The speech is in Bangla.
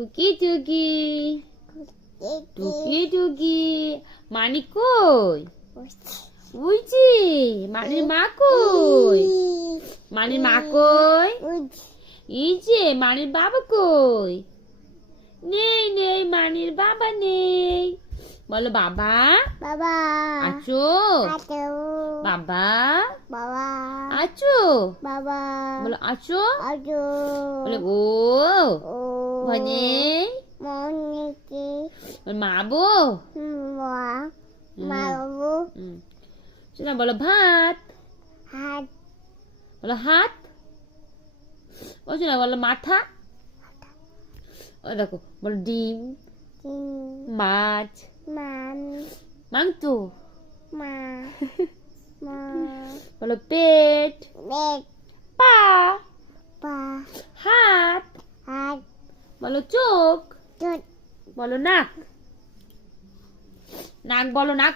টুকি টুকি টুকি টুকি মানিক কই? বুঝছি। মানির মা কই? মানির মা কই? এই যে মানির বাবা কই? নেই নেই, মানির বাবা নেই। বলো বাবা। বাবা আছো? আছো বাবা বাবা আছো? বাবা বলো আছো? আছো বলে ও ও भने মনিকে মাবো। মা মাবু শোনা বলো ভাত। হাত বলো হাত। ও শোনা বলো মাথা। ও দেখো বলো ডিম মাছ মান মাংস। মা মা বলো পেট বেট পা পা হাত। হাত বলো চোখ। চোখ বলো নাক। নাক বলো নাক।